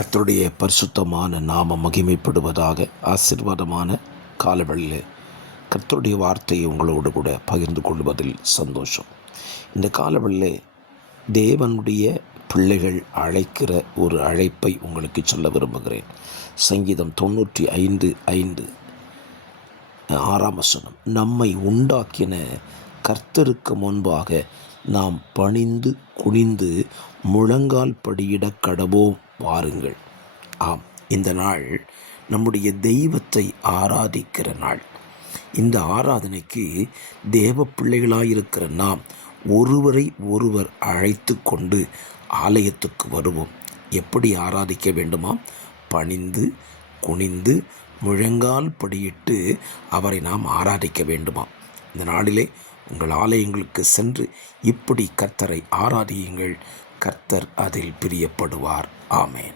கர்த்தருடைய பரிசுத்தமான நாம மகிமைப்படுவதாக. ஆசீர்வாதமான காலவெளியில் கர்த்தருடைய வார்த்தையை உங்களோடு கூட பகிர்ந்து கொள்வதில் சந்தோஷம். இந்த காலவெளியில் தேவனுடைய பிள்ளைகள் அழைக்கிற ஒரு அழைப்பை உங்களுக்கு சொல்ல விரும்புகிறேன். சங்கீதம் 95:5 6 நம்மை உண்டாக்கின கர்த்தருக்கு முன்பாக நாம் பணிந்து குனிந்து முழங்கால் படியிட கடவோம் வாருங்கள். ஆம், இந்த நாள் நம்முடைய தெய்வத்தை ஆராதிக்கிற நாள். இந்த ஆராதனைக்கு தேவ பிள்ளைகளாயிருக்கிற நாம் ஒருவரை ஒருவர் அழைத்து கொண்டு ஆலயத்துக்கு வருவோம். எப்படி ஆராதிக்க வேண்டுமா? பணிந்து குனிந்து முழங்கால் படியிட்டு அவரை நாம் ஆராதிக்க வேண்டுமா? இந்த நாளிலே உங்கள் ஆலயங்களுக்கு சென்று இப்படி கர்த்தரை ஆராதியுங்கள். கர்த்தர் அதில் பிரியப்படுவார். ஆமேன்.